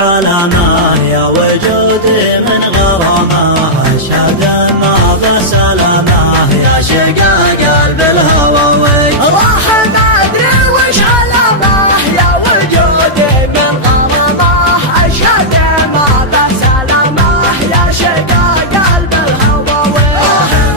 علامة يا وجودي من غرامة أشهد ما بسلامة يا شقا قلب الهوى راح ما ادري وش علامه يا وجودي من غرامه اشهد ما بسلامه يا شقا قلب الهوى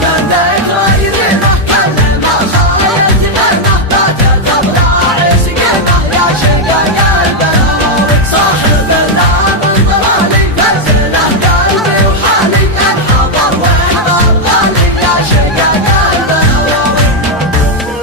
منك غيرنا كل ما خايت منه باتت ابراع سقيمه يا شقا قلب الهوى صاحب الامر ضلالي فزله قلبي وحالي انحضر واحضر غالي يا شقا قلب الهوى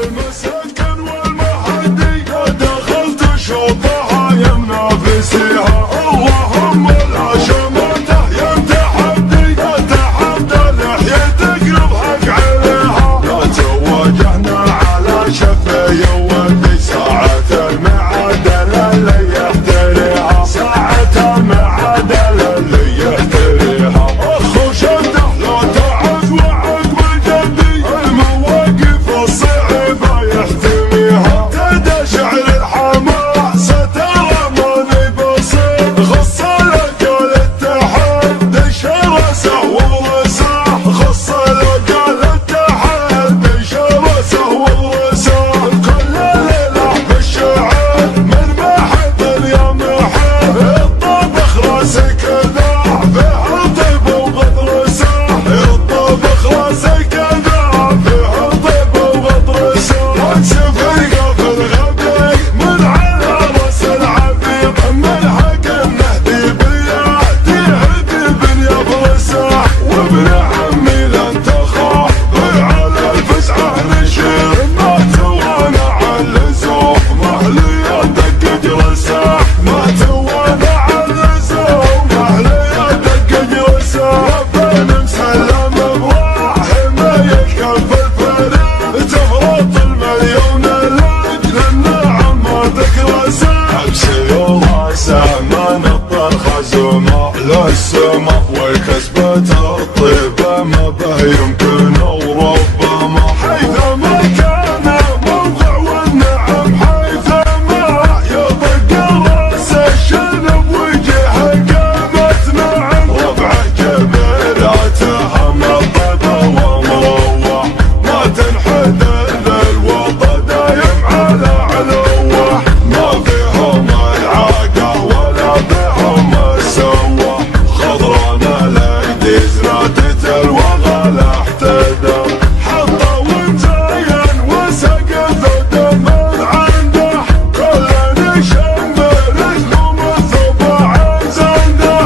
المساكن والمحدي دخلت شوطها يا منافسيها اللهم لا شمته يا متحدي تحدى لحيتك نضحك عليها لا تواجهنا على شفي ودي ساعة المعادلة اللي يحتريها ساعة المعادلة اللي يحتريها اخو شده لا تعد وعد بالجدي المواقف الصعبة يحتميها تدى شعر الحماسة ترى ماني بسيط خص لقى الاتحاد شرسه ورساه خص لقى الاتحاد شرسه ورساه كل ليلة بالشعر من محب يا محب الطبخ راسك ذا فيه طيب وغدر ساح الطبخ راسك ذا فيه طيب وغدر ساح واكسف القف الغبي من على راس العبيد من حق النهدي باليادي هدي يا برساح وابن عمي لن تخاف على الفزعه نشير ما توانا على اللزوم مهلي دق جرساح ما توانا على اللزوم مهلي دق جرساح ربنا مسلم بروح حماية كف الفريق تفرط المليون لاجل النعم ما تكرسه امشي وراسه ما نطر خزومه للسما والكسبة الطيبة ما به يمكن وربما حيثما كان موضع والنعم حيثما يطق راس الشنب وجهه قامت معا ربعه كبيراتها مطبة ومروح ما تنحد الوطى دايم على علوه ما فيهم العاقة ولا بهم السوة خضرانا الايدي زرادة الوغى احتدى حطه ومزين وسقف دم عنده كل نشمر اسمه الثباع زنده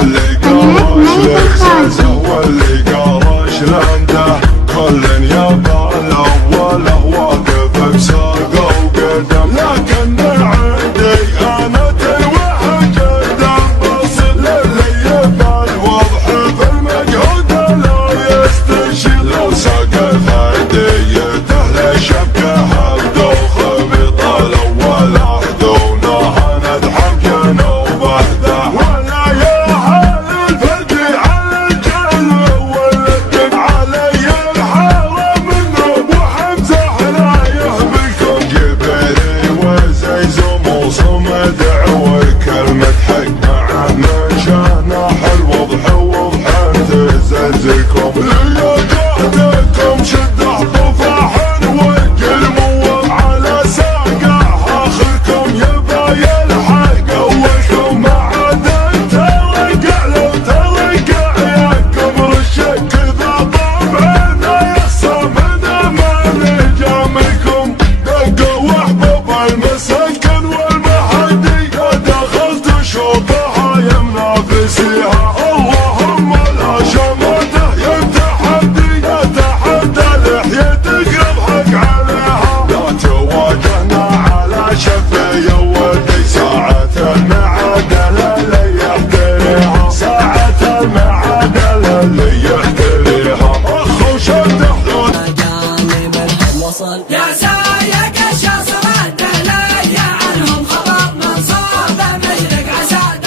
اللي قرش لحساسه واللي قرش لمده كل يبى الاول واقف بساقه وقدم لكن عندي انا تنوح قدام بصل للي يبى الوضح في المجهود لا يستشيل لو سقف هديته لشبكه بدوخ بطال ولا حدونها ندحم جنوب وحده ولا يا حال الفرد على الجهل والدم علي الحاره من ابو حمزه حرايه بالكون جبري وزيزم وصمد وكلمه حق مع من شانه حلو وضح تزلزلكم ليا جهدكم شده طفاح وقلموا على ساقه اخركم يبا يلحق اولكم ما عاد ترقع لو ترقع يا كبر الشك ذا طبعنا يخصى من امان جامكم دقوا وحبوب المسكن والمحدي دخلت شوطها يا منافسيها اللهم لا شمته يا متحدي تحدى لحيتك اضحك عليها لا تواجهنا على شفي ودي ساعة المعادلة اللي يحتريها ساعة المعادلة اللي يحتريها اخو شده لو جاني بالحب وصل يا سايق الشاصرات لي عنهم خبر من صاب مشرق عسى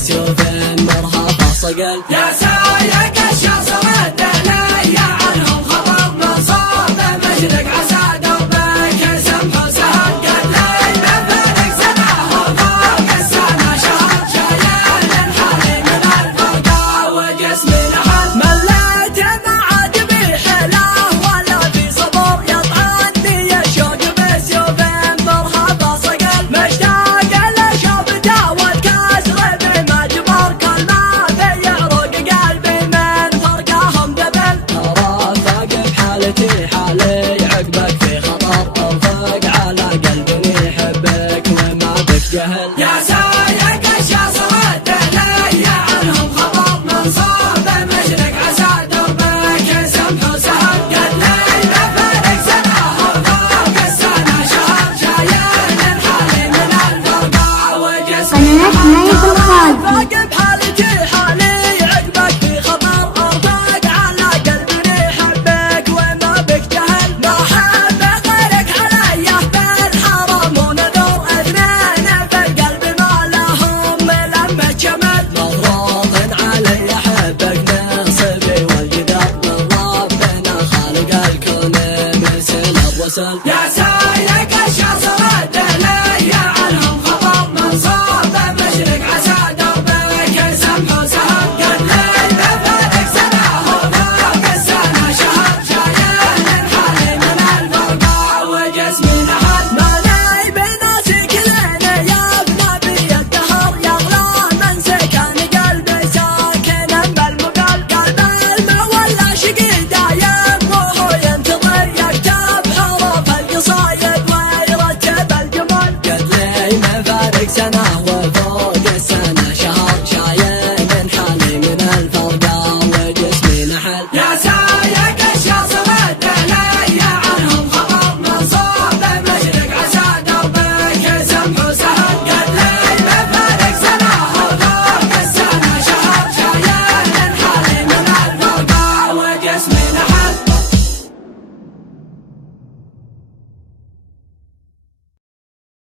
بسيوف مرهفة صقل يا سايق الشاصر الدليل عنهم خبر مصاب مشرق عسى دربك سمح وسهل قد لي بفرق سنه وفوق السنه شهر شايل الحالي من الفرقه وجسمي نحل مليت ما عاد بي حيله ولا في صبر يطعني الشوق بسيوف مرهفه صقل مشتاق لشوفته والكسر بما جبر كل ما في يعرق قلبي من فرقهم دبل رافق بحالتي حالي عقبك في خطر ارفق على قلبي يحبك وما بك جهل يا سايق الشاصر الدليل عنهم خبر منصوب مشرق عسى دربك سمح وسهل قد لي بفرق سنه وفوق السنه شهر شايل الحالي من الفرقه وجسمي رافق بحالتي حالي عقبك في خطر ارفق على قلبي يحبك وما بك جهل ما حب غيرك علي بالحرم ونذر اثنين في القلب ما لهم لمة شمل مضروب علي احبك نصبي والجدار من ربنا خالق الكون مرسل الرسل يا سايق الشاصر الدليل عنهم خبر منصوب مشرق عسى دربك سمح وسهل قد لي بفرق سنه وفوق السنه شهر شايل الحالي من الفرقه وجسمي نحل مالي بناسي كلنا يا ابن بي الدهر يغلى من سكن قلبي ساكنا بالمقال قلب المولى شقي دايم وهو ينتظر يكتب حروف القصايد ويرتب الجمل قد لي مفارق سنة وفوق السنة شهر شايل من حالي من الفرقة وجسمي نحل يا